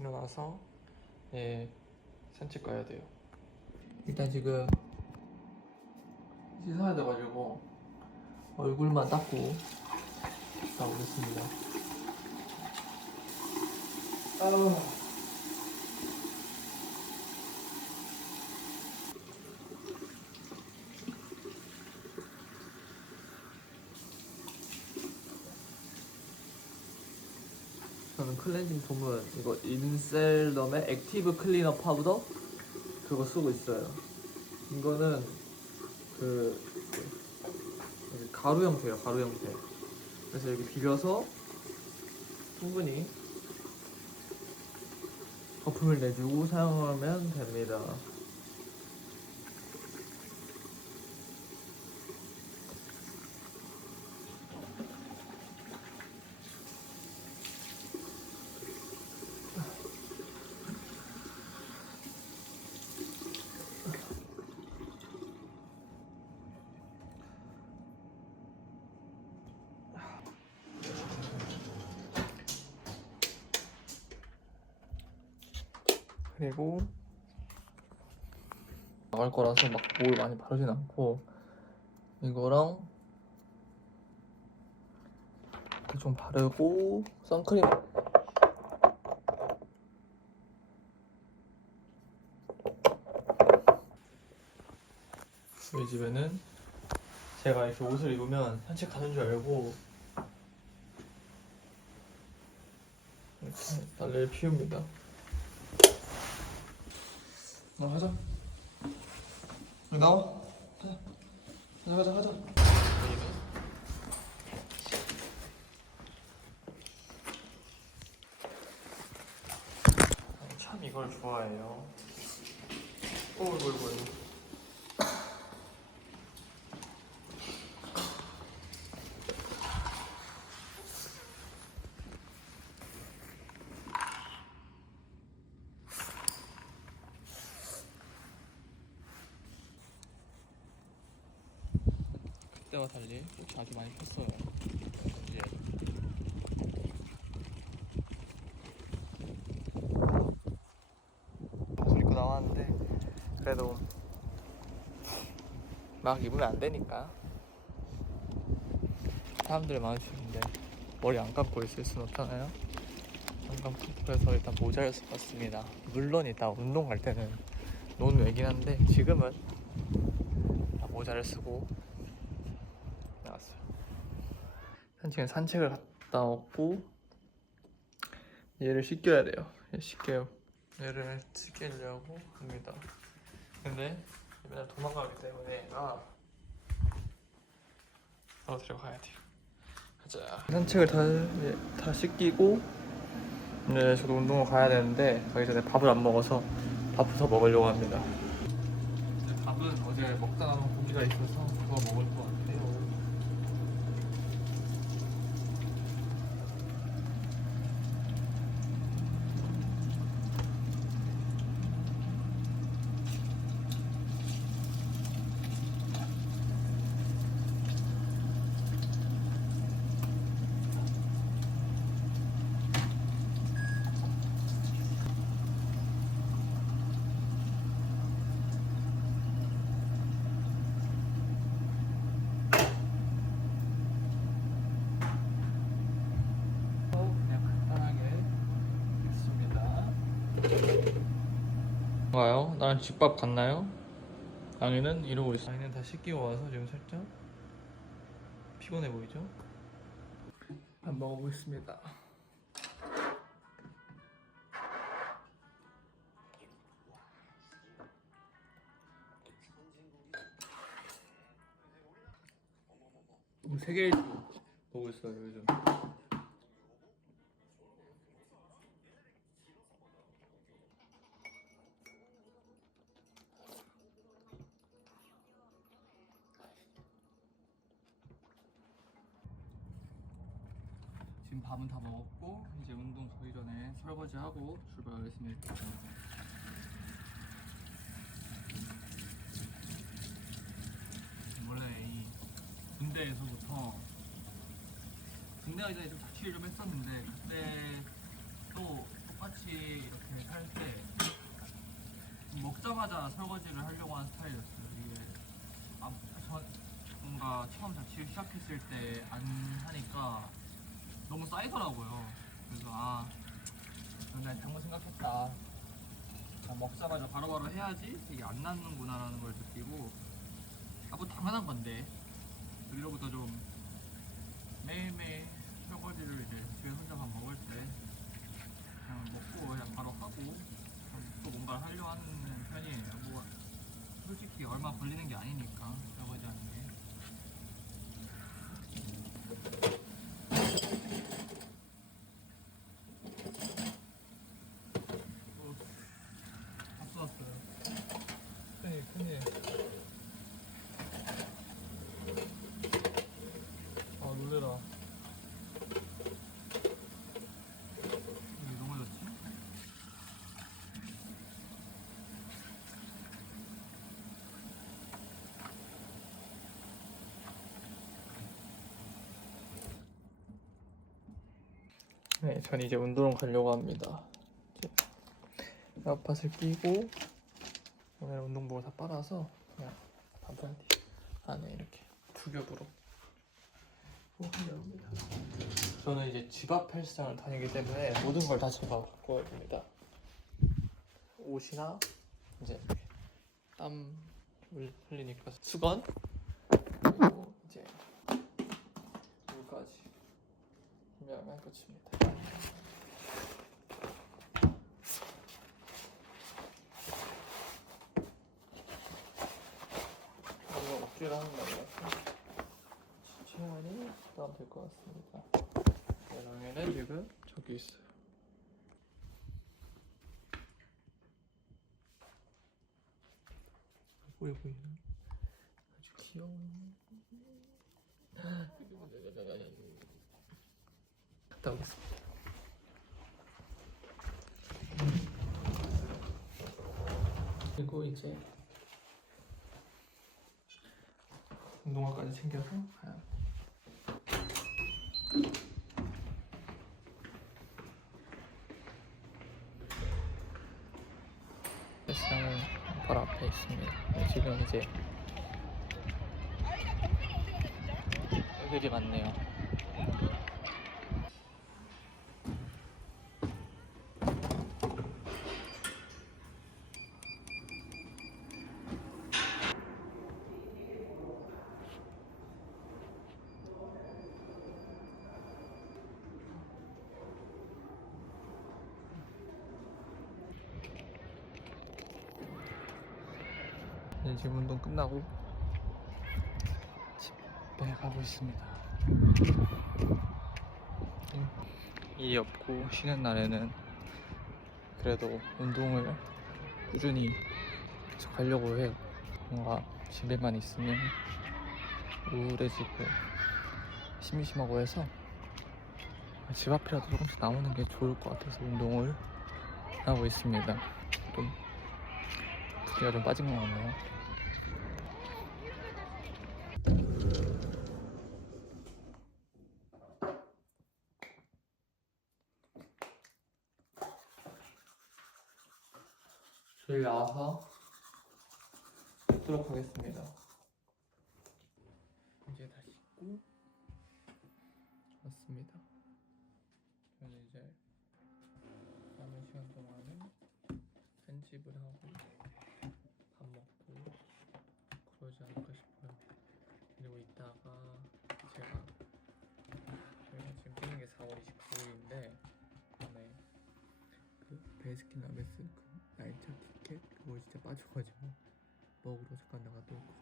일어나서 예 산책 가야 돼요. 일단 지금 씻어야 돼가지고 얼굴만 닦고 나오겠습니다. 아우. 클렌징 폼은 이거 인셀럼의 액티브 클리너 파우더 그거 쓰고 있어요. 이거는 그 가루 형태예요, 가루 형태. 그래서 여기 비벼서 충분히 거품을 내주고 사용하면 됩니다. 그리고 나갈 거라서 막 뭘 많이 바르진 않고 이거랑 이렇게 좀 바르고 선크림 저희 집에는 제가 이렇게 옷을 입으면 산책 가는 줄 알고 이렇게 빨래를 피웁니다. 나 하자. 나와. 하자. 가자, 가자, 가자. 참 이걸 좋아해요. 어이구, 어이구, 어이구. 때와 달리 꽃이 아주 많이 폈어요. 이제 옷을 입고 나왔는데 그래도 막 입으면 안 되니까 사람들이 많으시는데 머리 안 감고 있을 순 없잖아요. 안 감고 그래서 일단 모자를 써봤습니다. 물론 일단 운동 갈 때는 노는 외긴 한데 지금은 다 모자를 쓰고 나왔어요. 지금 산책을 갔다 왔고 얘를 씻겨야 돼요. 얘 씻겨요. 얘를 씻기려고 합니다. 근데 맨날 도망가기 때문에 얘가 바로 들어가야 돼요. 가자. 산책을 다, 예, 다 씻기고 네, 저도 운동을 가야 되는데 가기 전에 밥을 안 먹어서 밥부터 먹으려고 합니다. 밥은 어제 먹다 남은 고기가 있어서 그거 먹을 것 같아요. 그냥 간단하게 했습니다. 뭔가요? 나랑 집밥 갔나요? 양이는 이러고 있어. 양이는 다 씻기고 와서 지금 살짝 피곤해 보이죠? 밥 먹어보겠습니다. 세개 보고 있어요 요즘. 지금 밥은 다 먹었고 이제 운동 가기 전에 설거지하고 출발하겠습니다. 원래 이 군대에서부터 군대 가기 전에 좀 자취를 좀 했었는데 그때 또 똑같이 이렇게 할때 먹자마자 설거지를 하려고 하는 스타일이었어요. 이게 아, 저, 뭔가 처음 자취를 시작했을 때 안 하니까 너무 쌓이더라고요. 그래서 아, 내가 잘못 생각했다. 아, 먹자마자 바로바로 해야지 이게 안 낫는구나라는 걸 느끼고 아뭐 당연한 건데 그리로부터 좀 매일매일 설거지를 이제 집에 혼자 밥 먹을 때 그냥 먹고 그냥 바로 하고 또 뭔가를 하려 하는 편이에요. 뭐 솔직히 얼마 걸리는 게 아니니까 설거지 하는 게. 어, 박수 왔어요. 큰일, 큰일. 아, 놀래라. 이게 넘어졌지? 네, 전 이제 운동을 가려고 합니다. 에어팟을 끼고 오늘 운동복을 다 빨아서 그냥 반팔티 안에 이렇게 두 겹으로 합니다. 저는 이제 집 앞 헬스장을 다니기 때문에 모든 걸 다 제가 바꿔야 됩니다. 옷이나 이제 땀을 흘리니까 수건 그리고 이제 물까지 준비하면 끝입니다. 이거 어깨를 하는 거라서 최한이 나오면 될것 같습니다. 계량에는 지금 저기 있어요. 보여 보이나? 아주 귀여운. 갔다 오겠습니다. 그리고 이제 운동화까지 챙겨서 가야 헬스장은 바로 앞에 있습니다. 네, 지금 이제 애들이 많네요. 네, 지금 운동 끝나고 집에 가고 있습니다. 일이 없고 쉬는 날에는 그래도 운동을 꾸준히 계속 하려고 해요. 뭔가 집에만 있으면 우울해지고 심심하고 해서 집 앞이라도 조금씩 나오는 게 좋을 것 같아서 운동을 하고 있습니다. 좀 붓기가 좀 빠진 것 같네요. 저희 나와서 뵙도록 하겠습니다. 이제 다 씻고 왔습니다. 저는 이제 남은 시간 동안은 편집을 하고 4월 29일인데 전에 그 베스킨 라빈스 그 날짜 티켓 그거 진짜 빠져가지고 먹으러 잠깐 같아요.